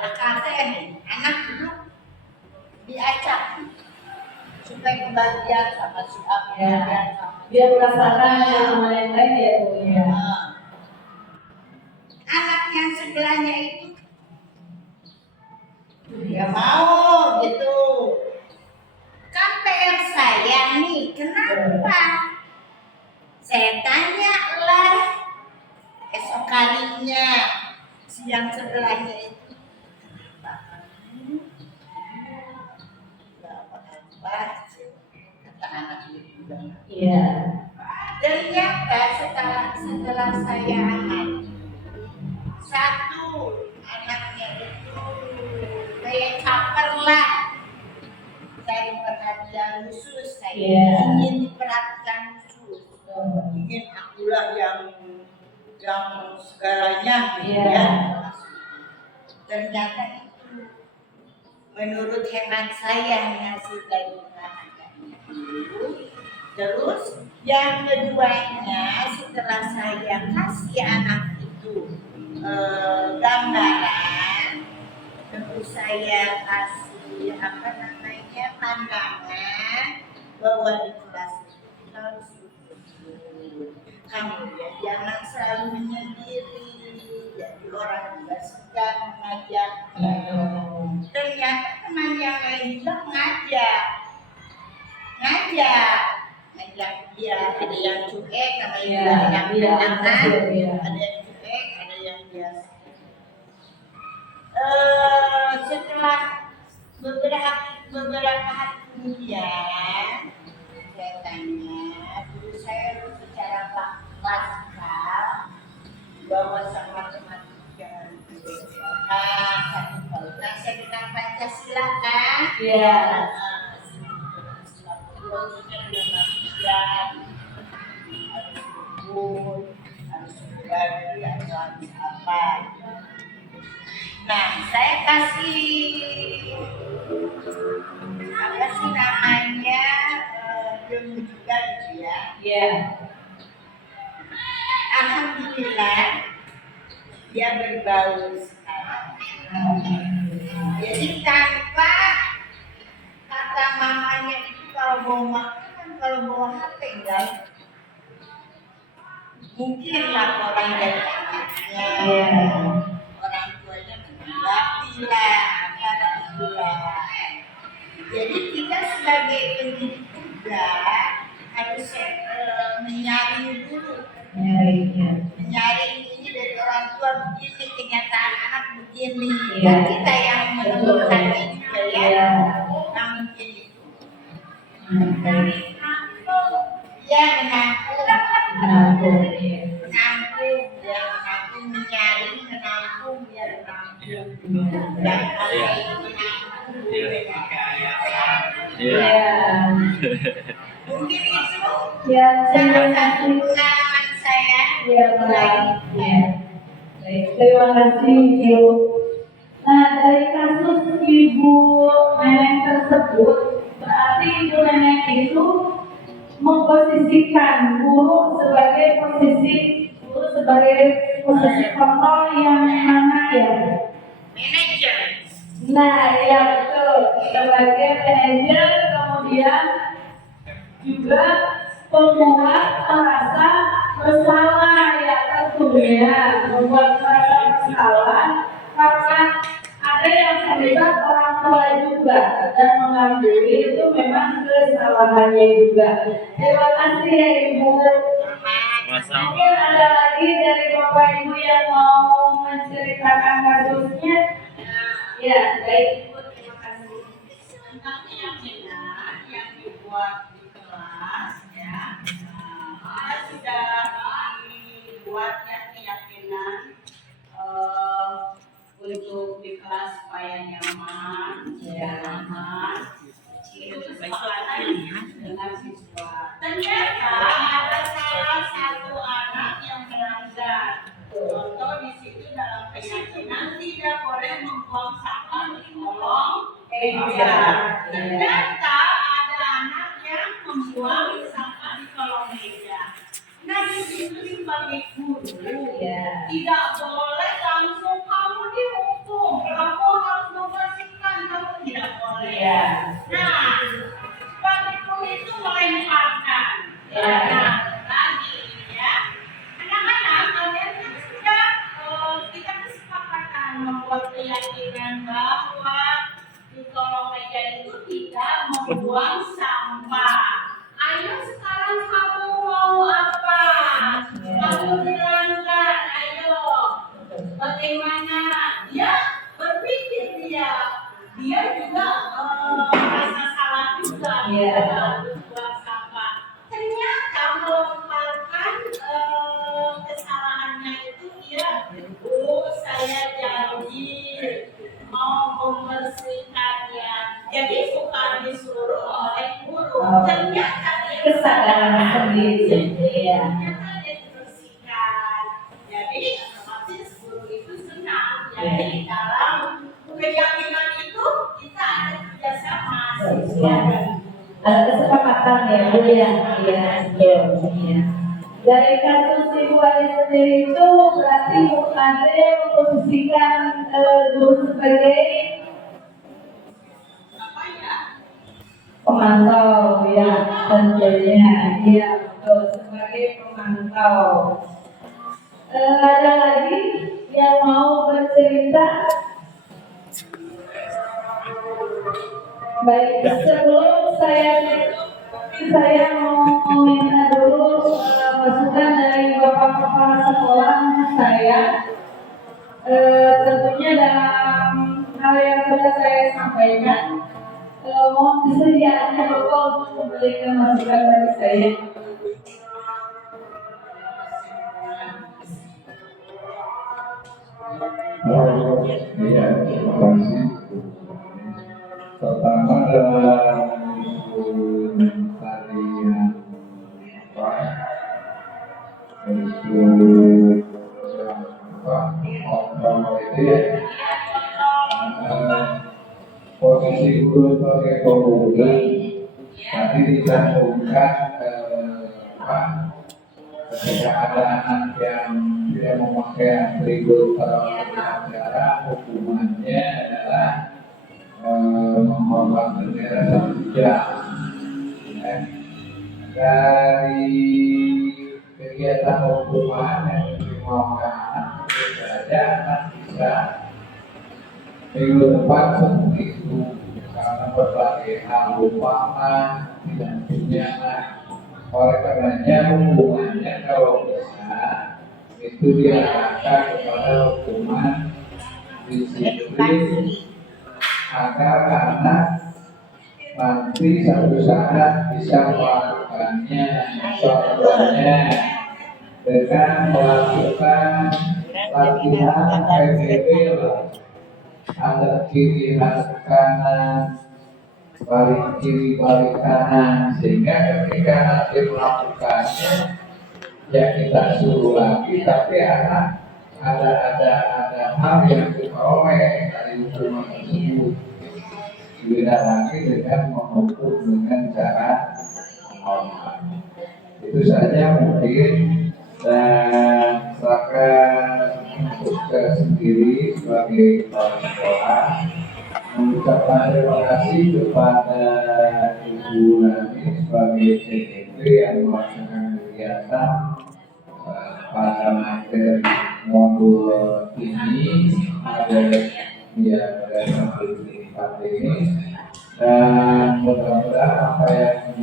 AKT nih, anak duduk diacak supaya kebagian sama si A, kebagian sama Dia merasakan yang lain-lain ya Bu ya. anak yang sebelahnya itu ya mau gitu. Kan PR saya nih, kenapa? Saya tanya lah esok harinya si yang sebelahnya itu apa kata anak itu bilang. Iya. Ternyata setelah saya amati satu anaknya itu kayak caper lah cari perhatian khusus saya ingin diperhatikan khusus ingin akulah yang segalanya gitu ya. Ternyata itu menurut hemat saya hasil dari perhatiannya itu. Terus yang keduanya setelah saya kasih anak itu gambaran, terus saya kasih pandangan bahwa di kelas itu kita harus bersyukur. Kamu ya jangan selalu menyendiri, jadi orang juga segan mengajak. Ternyata teman yang lain juga ngajak dia, ada yang cuek, namanya ada yang menyenangkan, ada yang cuek, ada yang biasa. Setelah beberapa hari kemudian saya tanya, dulu saya secara klasikal bahwa sama matematika satu kualitas saya dengan Pancasila kan? Iya. Harus berbagi atau apa. Nah, saya kasih apa sih namanya ilmu juga gitu ya. Iya. Alhamdulillah dia berbaur sekarang. Jadi tanpa kata mamanya itu kalau bawa makanan, kalau bawa HP enggak mungkin laporan dari anaknya, orang tuanya menanggapi lah, jadi kita sebagai pendidik juga harus menyaring dulu, menyaring ini dari orang tua begini, kenyataan anak begini, dan kita yang menentukannya juga ya, nah mungkin itu. Ya menampung, menyaring, menampung, biar menampung. Dan kalau menampung, mungkin itu salah satu pengalaman saya. Terima kasih Ibu. Nah, dari kasus Ibu Neneng tersebut, berarti Ibu Neneng itu memposisikan guru sebagai posisi kontrol yang mana ya? Manajer. Nah, ya betul, sebagai manajer, kemudian juga pembuat merasa bersalah ya, tentunya membuat merasa bersalah karena ada yang terlibat orang tua juga dan mengakui itu memang kesalahannya juga. Terima kasih ya Ibu. Sama-sama. Mungkin ada lagi dari Bapak Ibu yang mau menceritakan kasusnya? Ya, baik. Terima kasih. Tentang keyakinan yang dibuat di kelas ya. Kita sudah dibuat ya keyakinan untuk di kelas supaya nyaman, itu kesepakatan dengan siswa. Ternyata ada salah satu anak yang melanggar. Contoh di situ dalam keyakinan tidak boleh membuang sampah di kolong meja. Ternyata ada anak yang membuang sampah di kolong meja. Nah di situ sebagai guru tidak boleh langsung kamu dihukum, kamu harus membersihkan, kamu tidak boleh. Nah, sebagai guru itu melemparkan. Nah, lagi ya, anak-anak kalian kan sudah kita kesepakatan membuat keyakinan bahwa di kolong meja itu tidak membuang sampah. Ayo sekarang kamu mau apa? Kamu dilanggar, ayo. Bagaimana? Dia berpikir dia juga merasa salah juga buang sampah. Ternyata melemparkan kesalahannya itu dia, saya janji mau membersihkannya. Jadi bukan disuruh oleh guru. Ternyata dia Kesadaran sendiri. ternyata dia dibersihkan. Jadi otomatis guru itu senang. Jadi dalam keyakinan itu kita ada kerjasama siswa. Ada kesepakatan ya Bu ya. Iya. Dari kasus Ibu Ali sendiri itu berarti Bu Andre memposisikan guru sebagai Apa ya? pemantau ya tentunya. Iya betul, sebagai pemantau. Ada lagi yang mau bercerita? Baik, sebelum saya mau minta dulu masukan dari Bapak Kepala Sekolah saya. Tentunya dalam hal yang sudah saya sampaikan, mohon kesediaannya Bapak untuk memberikan masukan bagi saya. Iya, terima kasih. Pertama dalam tarian posisi guru sebagai pemuda nanti dicantumkan ketika ada anak yang tidak memakai atribut acara, hukumannya adalah membawa bendera 1 jam. Dari kegiatan hukuman yang diterima anak saja anak bisa minggu depan seperti itu karena berbagai hal umpama tidak punya. Oleh karenanya hukumannya kalau bisa itu diarahkan kepada hukuman disiplin agar anak nanti satu saat bisa melakukannya contohnya dengan melakukan latihan PBB ada kiri kanan balik kiri balik kanan sehingga ketika nanti melakukannya ya kita suruh lagi tapi anak ada hal yang diperoleh dari hukuman tersebut beda lagi dengan menghukum dengan cara normal. Itu saja mungkin dan silakan untuk saya sendiri sebagai kepala sekolah mengucapkan terima kasih kepada Ibu Nani sebagai CDP yang melaksanakan kegiatan pada materi modul ini ada sampai 4 ini dan mudah-mudahan apa yang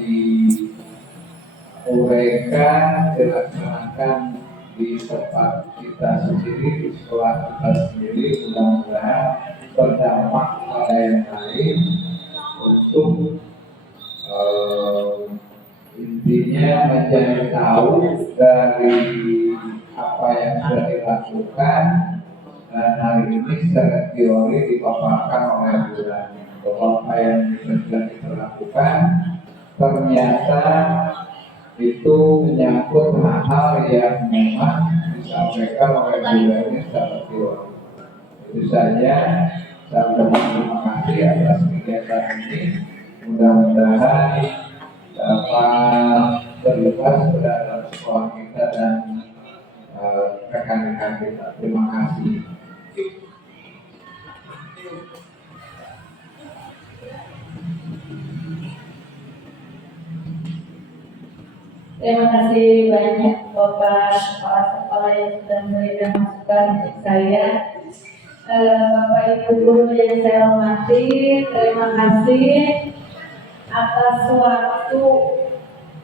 diuraikan dilaksanakan laksanakan di tempat kita sendiri, di sekolah kita sendiri, mudah-mudahan berdampak pada yang lain untuk intinya mencari tahu dari apa yang sudah dilakukan, dan hari ini secara teori dipaparkan oleh Bulan bahwa apa yang sudah dilakukan ternyata itu menyangkut hal-hal yang memang disampaikan oleh Bulan secara teori. Itu saja. Saya terima kasih atas kegiatan ini. Mudah-mudahan dapat terlepas ke dalam sekolah kita dan rekan-rekan kita. Terima kasih. Terima kasih banyak Bapak Kepala Sekolah yang sudah memberikan masukan untuk saya. Bapak Ibu Guru yang saya hormati, terima kasih atas waktu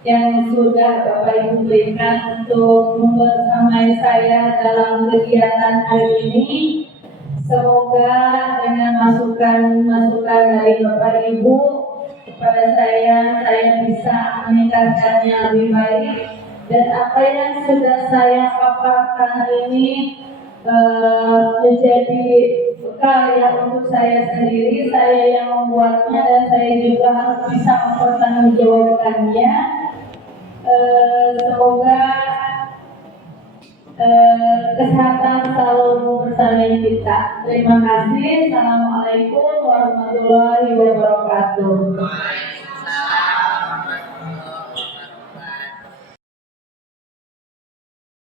yang sudah Bapak Ibu berikan untuk membersamai saya dalam kegiatan hari ini. Semoga dengan masukan-masukan dari Bapak Ibu kepada saya bisa meningkatkannya lebih baik, dan apa yang sudah saya paparkan ini menjadi bekal ya untuk saya sendiri, saya yang membuatnya dan saya juga harus bisa mempertanggungjawabkannya. Semoga kesehatan selalu bersama kita. Terima kasih. Assalamualaikum warahmatullahi wabarakatuh.